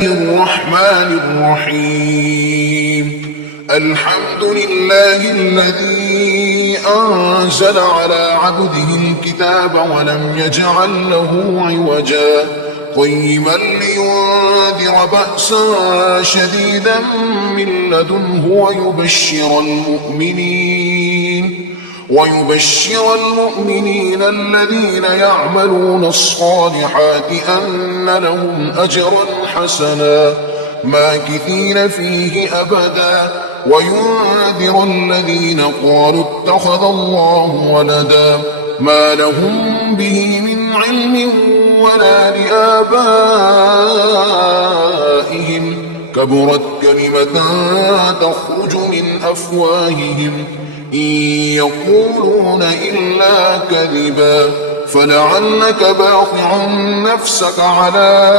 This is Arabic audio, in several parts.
الرحمن الرحيم. الحمد لله الذي أنزل على عبده الكتاب ولم يجعل له عوجا قيما لينذر بأسا شديدا من لدنه ويبشر المؤمنين الذين يعملون الصالحات أن لهم أجرا حسنا ماكثين فيه أبدا وينذر الذين قالوا اتخذ الله ولدا ما لهم به من علم ولا لآبائهم كبرت كلمة تخرج من أفواههم إن يقولون إلا كذبا فلعلك باخع نفسك على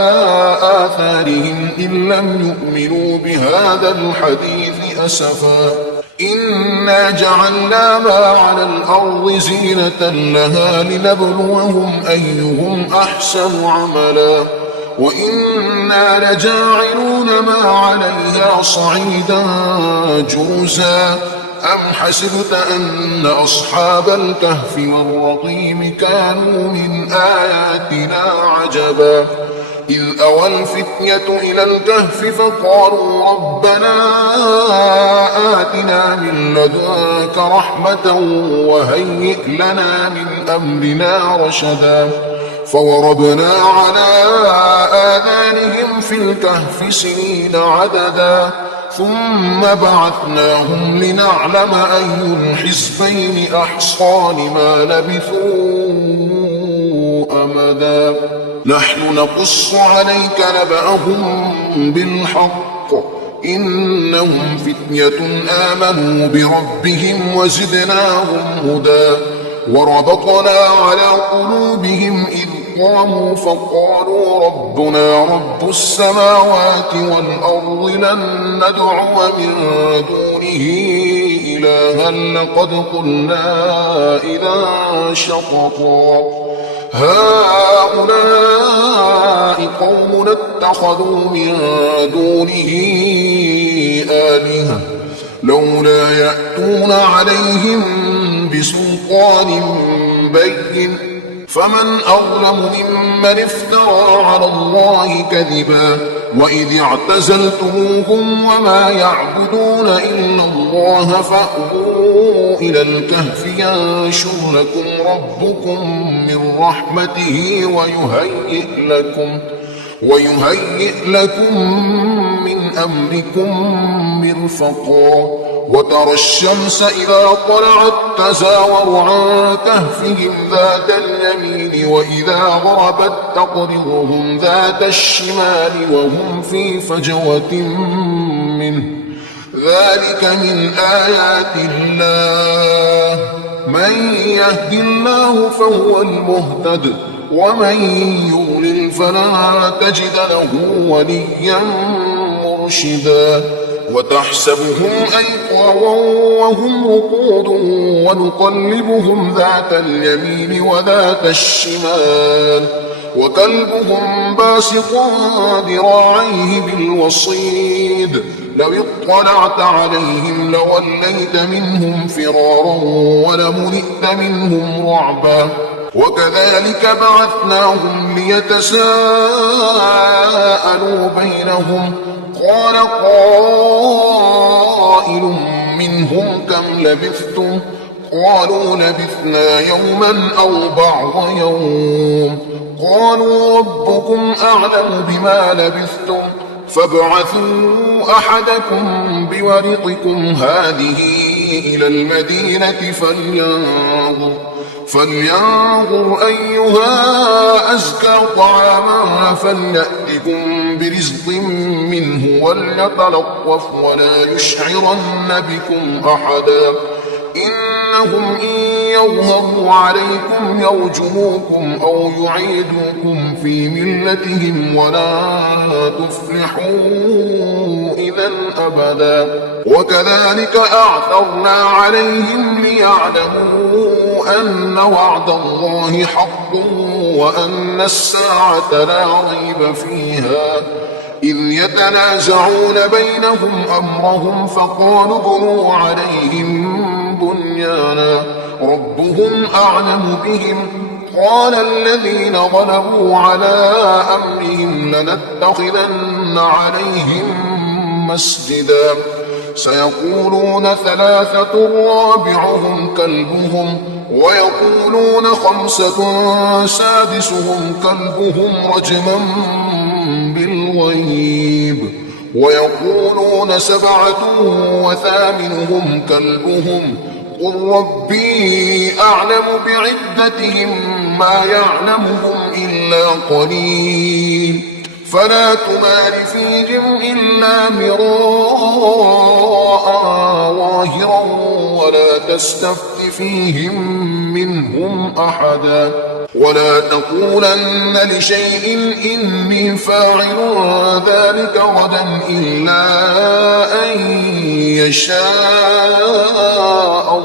آثارهم إن لم يؤمنوا بهذا الحديث أسفا إنا جعلنا ما على الأرض زينة لها لنبلوهم أيهم أحسن عملا وإنا لجاعلون ما عليها صعيدا جرزا أم حسبت أن أصحاب الكهف والرقيم كانوا من آياتنا عجبا إذ أوى الفتية إلى الكهف فقالوا ربنا آتنا من لدنك رحمة وهيئ لنا من أمرنا رشدا فوربنا على آذانهم في الكهف سنين عددا ثم بعثناهم لنعلم أي الحزبين أحصى لما لبثوا أمدا نحن نقص عليك نبأهم بالحق إنهم فتية آمنوا بربهم وزدناهم هدى وربطنا على قلوبهم إذ قاموا فقالوا ربنا رب السماوات والأرض لن ندعو من دونه إلها لقد قلنا إذا شططا هؤلاء قوم اتخذوا من دونه آلهة لولا يأتون عليهم بسلطان بين فمن أظلم ممن افترى على الله كذبا وإذ اعتزلتموهم وما يعبدون إلا الله فأووا إلى الكهف ينشر لكم ربكم من رحمته ويهيئ لكم من أمركم مرفقا وترى الشمس إذا طلعت تزاور عن كهفهم ذات اليمين وإذا غربت تقرضهم ذات الشمال وهم في فجوة منه ذلك من آيات الله من يهد الله فهو المهتد ومن يضلل فلا تجد له وليا مرشدا وتحسبهم أيقاظا وهم رقود ونقلبهم ذات اليمين وذات الشمال وكلبهم باسط ذراعيه بالوصيد لو اطلعت عليهم لوليت منهم فرارا ولملئت منهم رعبا وكذلك بعثناهم ليتساءلوا بينهم قال قائل منهم كم لبثتم قالوا لبثنا يوما أو بعض يوم قالوا ربكم أعلم بما لبثتم فابعثوا أحدكم بورقكم هذه إلى المدينة فلينظر أيها أزكى طعاما فليأتكم برزق منه وليتلطف ولا يشعرن بكم أحدا إنهم إن يظهروا عليكم يرجموكم أو يعيدوكم في ملتهم ولا تفلحوا إذا أبدا وكذلك أعثرنا عليهم ليعلموا أن وعد الله حق وأن الساعة لا ريب فيها إذ يتنازعون بينهم أمرهم فقالوا ابنوا عليهم بنيانا ربهم أعلم بهم قال الذين غلبوا على أمرهم لنتخذن عليهم مسجدا سيقولون ثلاثة رابعهم كلبهم ويقولون خمسة سادسهم كلبهم رجما بالغيب ويقولون سبعة وثامنهم كلبهم قل ربي أعلم بعدتهم ما يعلمهم إلا قليل فلا تمار فيهم إلا مراء ظاهرا ولا تستفت فيهم منهم أحدا ولا تقولن لشيء إني فاعل ذلك غدا إلا أن يشاء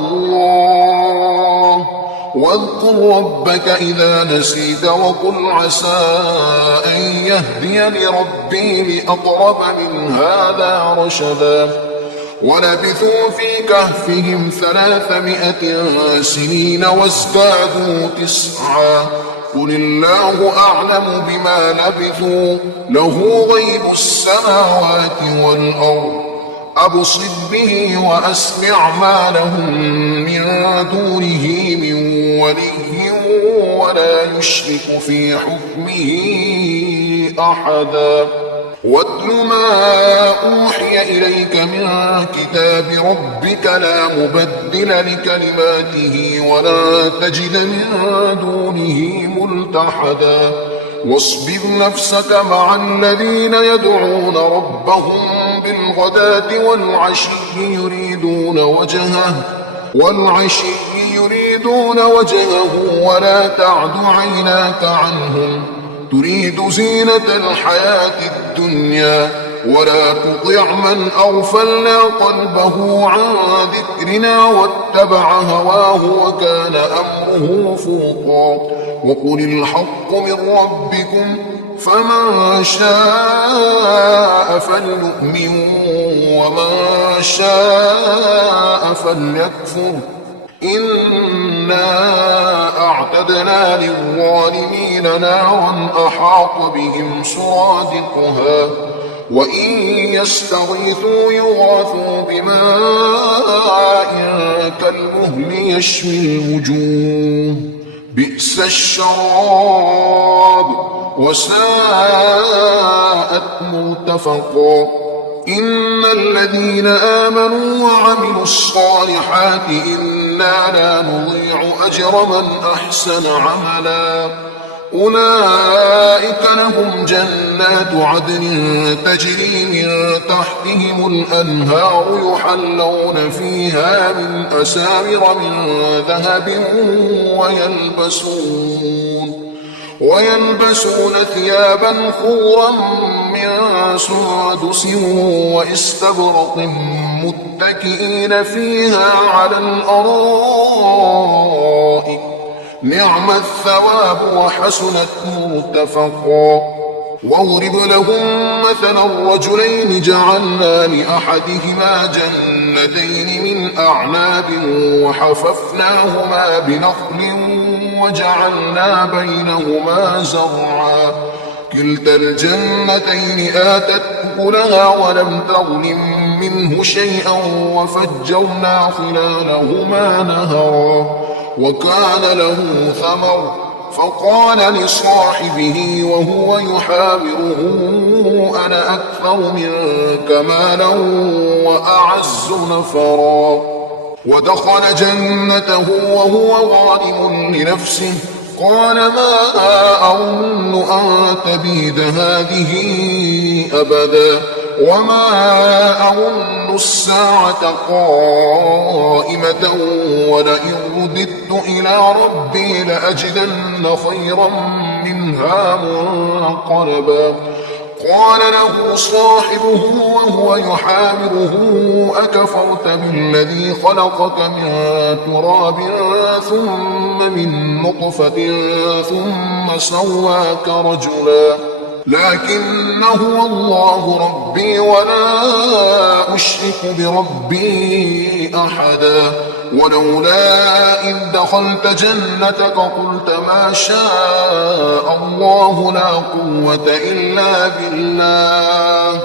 الله واذكر ربك إذا نسيت وقل عسى أن يهديني ربي لأقرب من هذا رشدا ولبثوا في كهفهم 300 سنين وازدادوا 9 قل الله أعلم بما لبثوا له غيب السماوات والأرض أبصر به وأسمع ما لهم من دونه من ولي ولا يشرك في حكمه أحدا واتل ما أوحي إليك من كتاب ربك لا مبدل لكلماته ولا تجد من دونه ملتحدا واصبر نفسك مع الذين يدعون ربهم بالغداة والعشي يريدون وجهه ولا تعد عيناك عنهم تريد زينة الحياة الدنيا ولا تطع من أغفلنا قلبه عن ذكرنا واتبع هواه وكان أمره فرطا وقل الحق من ربكم فمن شاء فليؤمن ومن شاء فليكفر إنا أعتدنا للظالمين نارا أحاط بهم سرادقها وإن يستغيثوا يغاثوا بماء كالمهل يشوي الوجوه بئس الشراب وساءت مرتفقا إن الذين آمنوا وعملوا الصالحات إنا لا نضيع أجر من أحسن عملا أولئك لهم جنات عدن تجري من تحتهم الأنهار يحلون فيها من أساور من ذهب ويلبسون ثيابا خضرا من سندس واستبرق متكئين فيها على الأرائك نعم الثواب وحسنت مرتفقا واضرب لهم مثلا الرجلين جعلنا لأحدهما جنتين من أعناب وحففناهما بنخل وجعلنا بينهما زرعا كلتا الجنتين آتت أكلها ولم تظلم منه شيئا وفجرنا خلالهما نهرا وكان له ثمر فقال لصاحبه وهو يحاوره أنا أكثر منك مالا وأعز نفرا ودخل جنته وهو ظالم لنفسه قال ما أظن أن تبيد هذه أبدا وما أظن الساعة قائمة ولئن رددت إلى ربي لأجدن خيرا منها منقلبا قال له صاحبه وهو يحاوره أكفرت بالذي خلقك من تراب ثم من نطفة ثم سواك رجلا لكن هو الله ربي ولا أشرك بربي أحدا ولولا إذ دخلت جنتك قلت ما شاء الله لا قوة إلا بالله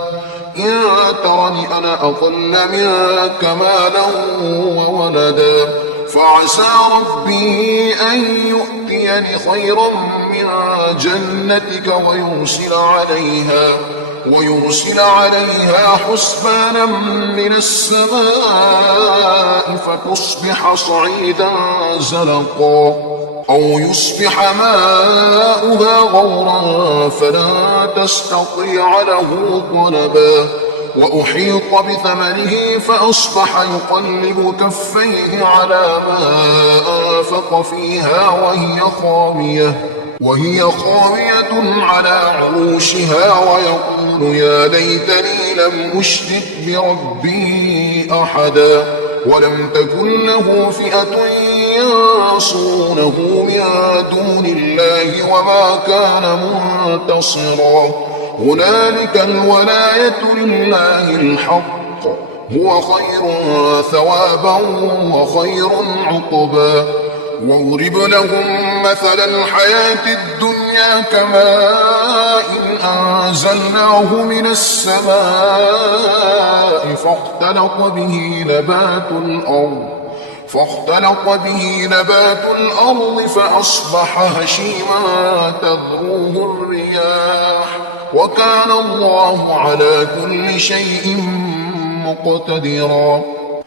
إن ترني أنا أقل منك مالا وولدا فعسى ربي أن يؤتيني خيرا من جنتك ويرسل عليها حسبانا من السماء فتصبح صعيدا زلقا أو يصبح ماؤها غورا فلا تستطيع له طلبا وأحيط بثمنه فأصبح يقلب كفيه على ما أنفق فيها وهي خاوية على عروشها ويقول يا ليتني لم أشرك بربي أحدا ولم تكن له فئة ينصرونه من دون الله وما كان منتصرا هنالك الولاية لله الحق هو خير ثوابا وخير عقبا واضرب لهم مثل الحياة الدنيا كماء أنزلناه من السماء فاختلط به نبات الأرض فأصبح هشيما تذروه الرياح وكان الله على كل شيء مقتدرا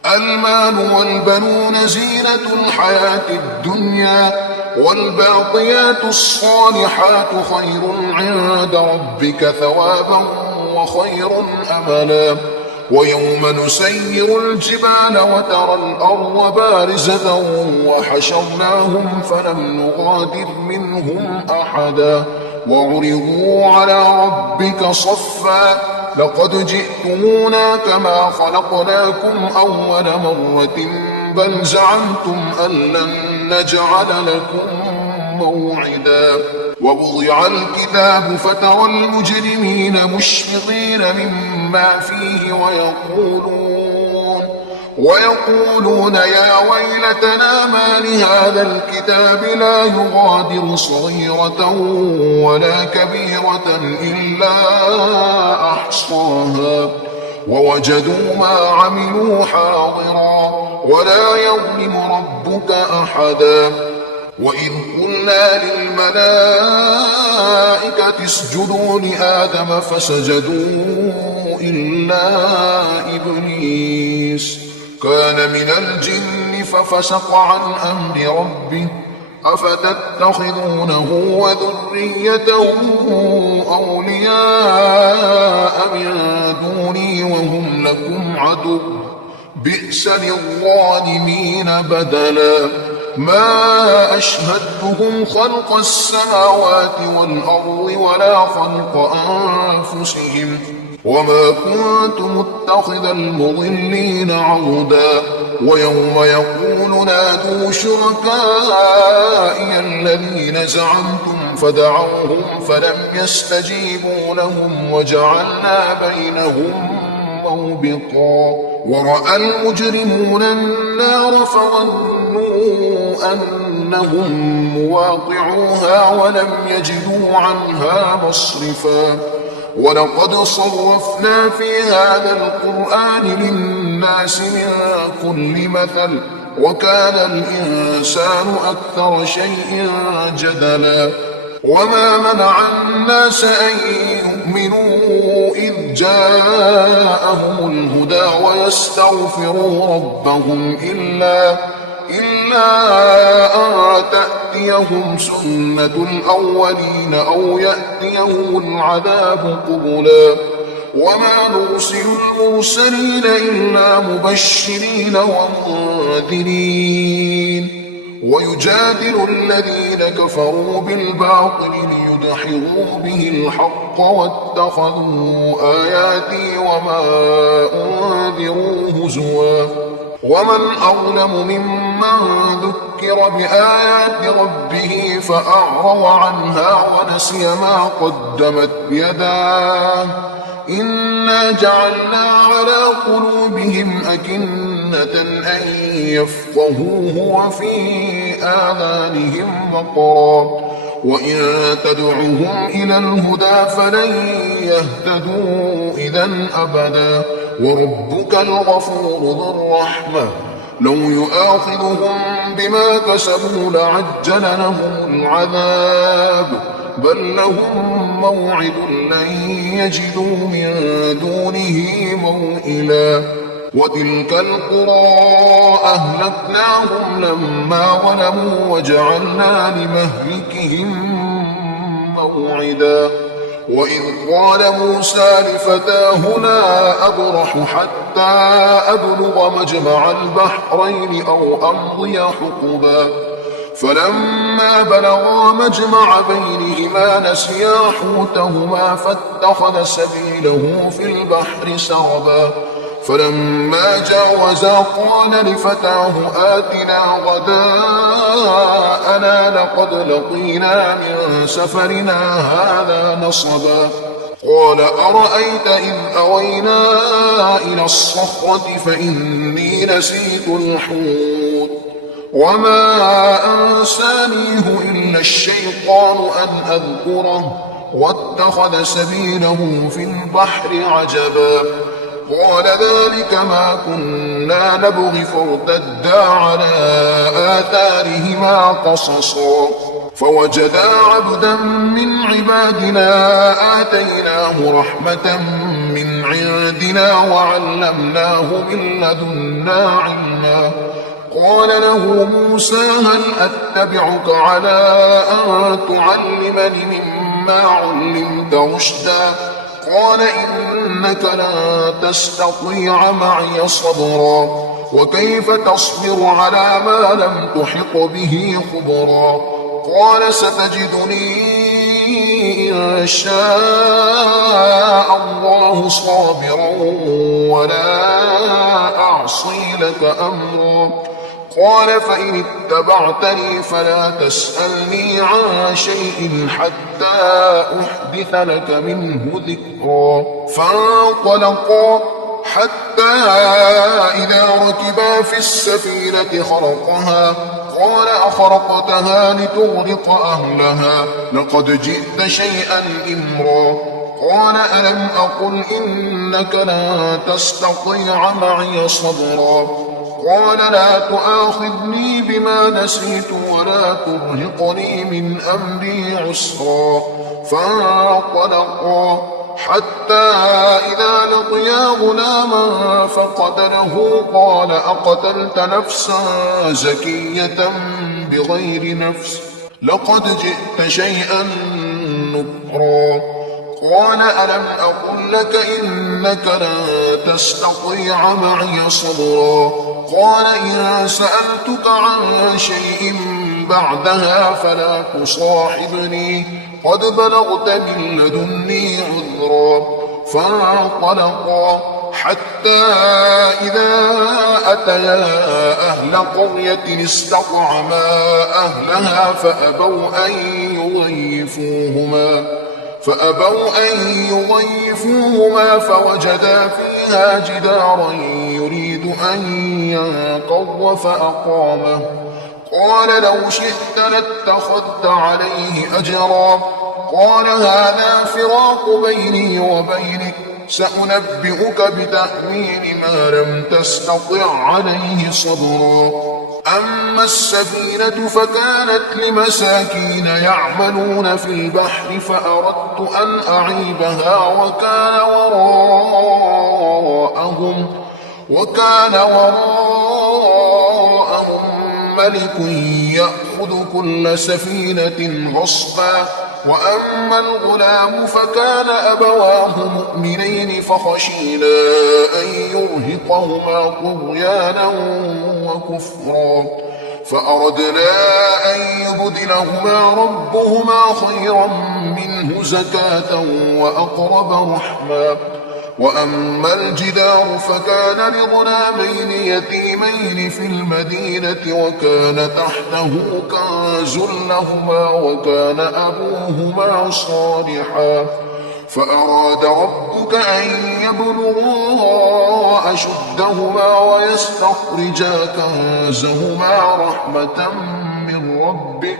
المال والبنون زينة الحياة الدنيا والباقيات الصالحات خير عند ربك ثوابا وخير أملا ويوم نسير الجبال وترى الأرض بارزة وحشرناهم فلم نغادر منهم أحدا وعرضوا على ربك صفا لقد جئتمونا كما خلقناكم أول مرة بل زعمتم أن لن نجعل لكم موعدا ووضع الكتاب فترى المجرمين مشفقين مما فيه ويقولون يا ويلتنا ما لهذا الكتاب لا يغادر صغيرة ولا كبيرة إلا أحصاها ووجدوا ما عملوا حاضرا ولا يظلم ربك أحدا وإذ قلنا للملائكة اسجدوا لآدم فسجدوا إلا إبليس كان من الجن ففسق عن أمر ربه أفتتخذونه وذريته أولياء من دوني وهم لكم عدو بئس للظالمين بدلا ما أشهدتهم خلق السماوات والأرض ولا خلق أنفسهم وما كنت متخذ المضلين عضدا ويوم يقول نادوا شركائي الذين زعمتم فدعوهم فلم يستجيبوا لهم وجعلنا بينهم موبقا ورأى المجرمون النار فظنوا أنهم مواقعوها ولم يجدوا عنها مصرفا ولقد صرفنا في هذا القرآن للناس من كل مثل وكان الإنسان أكثر شيء جدلا وما منع الناس أن يؤمنوا إذ جاءهم الهدى ويستغفروا ربهم إلا أن تأتيهم سنة الأولين أو يأتيهم العذاب قبلا وما نرسل المرسلين إلا مبشرين ومنذرين ويجادل الذين كفروا بالباطل ليدحضوا به الحق واتخذوا آياتي وما أنذروا هزوا ومن أظلم ممن ذكر بآيات ربه فأعرض عنها ونسي ما قدمت يداه إنا جعلنا على قلوبهم أكنة أن يفقهوه وفي آذانهم وقرا وإن تدعهم إلى الهدى فلن يهتدوا إذا أبدا وربك الغفور ذو الرحمة لو يؤاخذهم بما كسبوا لعجل لهم العذاب بل لهم موعد لن يجدوا من دونه موئلا وتلك القرى أهلكناهم لما ظلموا وجعلنا لمهلكهم موعدا وإذ قال موسى لفتاه لا أبرح حتى أبلغ مجمع البحرين أو أمضي حقبا فلما بلغا مجمع بينهما نسيا حوتهما فاتخذ سبيله في البحر سربا فلما جاوزا قال لفتاه آتنا غداءنا لقد لقينا من سفرنا هذا نصبا قال أرأيت إذ أوينا إلى الصخرة فإني نسيت الحوت وما أنسانيه إلا الشيطان أن أذكره واتخذ سبيله في البحر عجبا قال ذلك ما كنا نبغي فارتدا على آثارهما قصصا فوجدا عبدا من عبادنا آتيناه رحمة من عندنا وعلمناه من لدنا علما قال له موسى هل أتبعك على أن تعلمني مما علمت رشدا قال إنك لن تستطيع معي صبرا وكيف تصبر على ما لم تحط به خبرا قال ستجدني إن شاء الله صابرا ولا أعصي لك أمرا قال فإن اتبعتني فلا تسألني عن شيء حتى أحدث لك منه ذكرا فانطلقا حتى إذا ركبا في السفينة خرقها قال أخرقتها لتغرق أهلها لقد جئت شيئا إمرا قال ألم أقل إنك لن تستطيع معي صبرا قال لا تؤاخذني بما نسيت ولا ترهقني من أمري عسرا فانطلقا حتى إذا لقيا غلاما فقتله قال أقتلت نفسا زكية بغير نفس لقد جئت شيئا نكرا قال ألم أقل لك إنك لن تستطيع معي صبرا قال إن سألتك عن شيء بعدها فلا تصاحبني قد بلغت من لدني عذرا فانطلقا حتى إذا أتيا أهل قرية استطعما أهلها فأبوا أن يضيفوهما فوجدا فيها جدارا يريد أن ينقض فأقامه قال لو شئت لاتخذت عليه أجرا قال هذا فراق بيني وبينك سأنبئك بتأويل ما لم تستطع عليه صبرا أما السفينة فكانت لمساكين يعملون في البحر فأردت أن أعيبها وكان وراءهم ملك يأخذ كل سفينة غصبا وأما الغلام فكان أبواه مؤمنين فخشينا أن يرهقهما طغيانا وكفرا فأردنا أن يبدلهما ربهما خيرا منه زكاة وأقرب رحما وأما الجدار فكان لغلامين يتيمين في المدينة وكان تحته كنز لهما وكان أبوهما صالحا فأراد ربك أن يبلغا أشدهما ويستخرجا كنزهما رحمة من ربك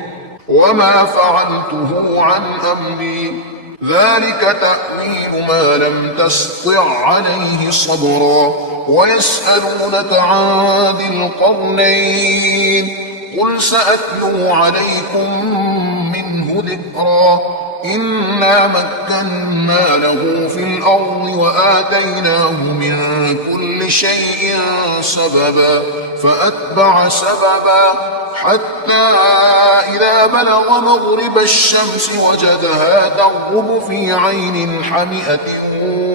وما فعلته عن أمري ذلك تأويل ما لم تسطع عليه صبرا ويسألونك عن ذي القرنين قل سأتلو عليكم منه ذكرا إنا مكنا له في الأرض وآتيناه من كل شيء سببا فأتبع سببا حتى إذا بلغ مغرب الشمس وجدها تغرب في عين حمئة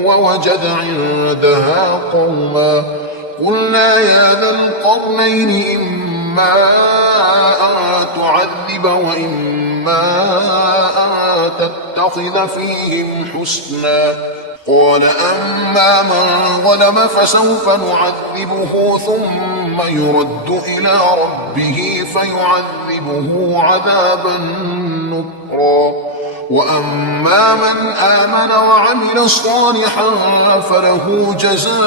ووجد عندها قوما قلنا يا ذا القرنين إما أن تعذب وإما أن تتخذ فيهم حسنا قال أما من ظلم فسوف نعذبه ثم يرد إلى ربه فيعذبه عذابا نكرا وأما من آمن وعمل صالحا فله جزاء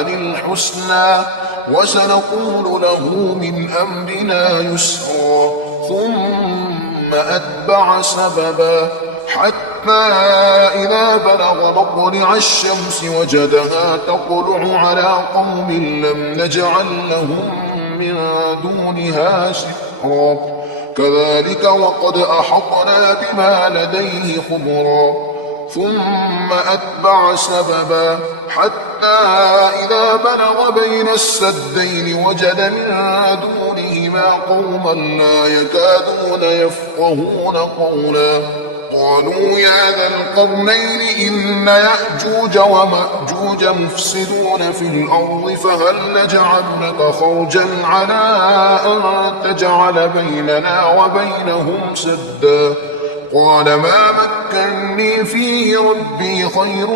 الحسنى وسنقول له من أمرنا يسرا ثم أتبع سببا حتى إذا بلغ مطلع الشمس وجدها تطلع على قوم لم نجعل لهم من دونها سترا كذلك وقد أحطنا بما لديه خبرا ثم أتبع سببا حتى إذا بلغ بين السدين وجد من دونهما قوما لا يكادون يفقهون قولا قالوا يا ذا القرنين إن يأجوج ومأجوج مفسدون في الأرض فهل نجعل لك خرجا على أن تجعل بيننا وبينهم سدا قال ما مكني فيه ربي خير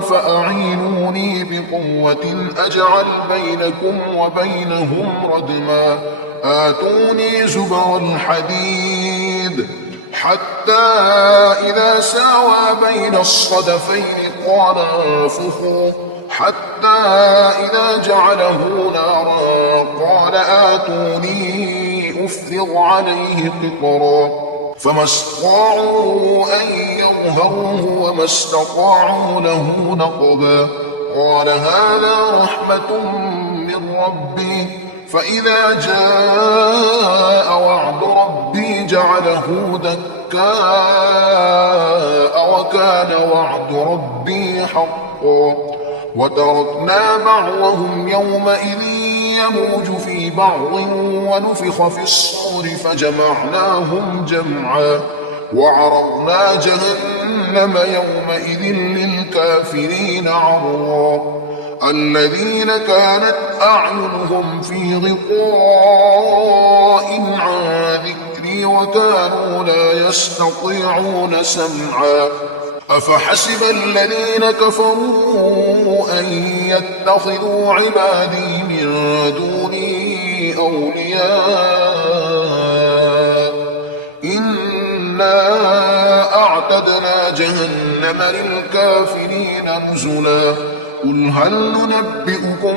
فأعينوني بقوة أجعل بينكم وبينهم ردما آتوني زبر الحديد حتى إذا ساوى بين الصدفين قال انفخوا حتى إذا جعله نارا قال آتوني أفرغ عليه قطرا فما استطاعوا أن يظهروه وما استطاعوا له نقبا قال هذا رحمة من ربي فإذا جاء وعد ربي جعله دكاء وكان وعد ربي حقا وتركنا بعضهم يومئذ يموج في بعض ونفخ في الصور فجمعناهم جمعا وعرضنا جهنم يومئذ للكافرين عرضا الذين كانت أعينهم في غطاء عن ذكري وكانوا لا يستطيعون سمعا أفحسب الذين كفروا أن يتخذوا عبادي من دوني أولياء إنا أعتدنا جهنم للكافرين نزلا قل هل ننبئكم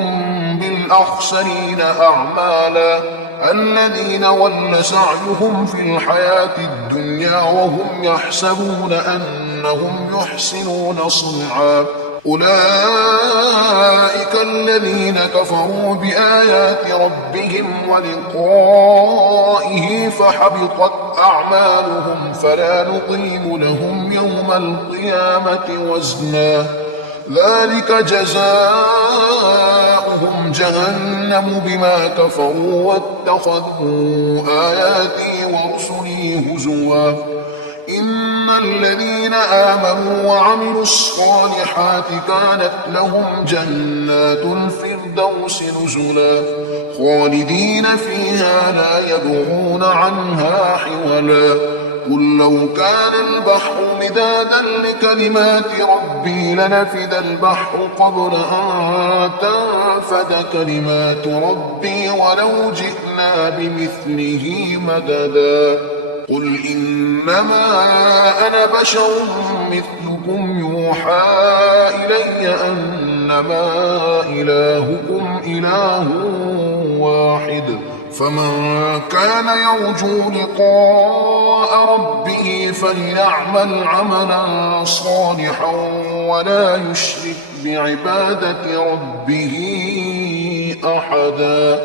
بالأخسرين أعمالا الذين ضل سعيهم في الحياة الدنيا وهم يحسبون أنهم يحسنون صنعا أولئك الذين كفروا بآيات ربهم ولقائه فحبطت أعمالهم فلا نقيم لهم يوم القيامة وزنا ذلك جزاؤهم جهنم بما كفروا واتخذوا آياتي ورسلي هزوا إن الذين آمنوا وعملوا الصالحات كانت لهم جنات الفردوس نزلا خالدين فيها لا يبغون عنها حولا قل لو كان البحر مدادا لكلمات ربي لنفد البحر قبل أن تنفد كلمات ربي ولو جئنا بمثله مددا قل إنما أنا بشر مثلكم يوحى إلي أنما إلهكم إله واحد فمن كان يرجو لقاء ربه فليعمل عملا صالحا ولا يشرك بعبادة ربه أحدا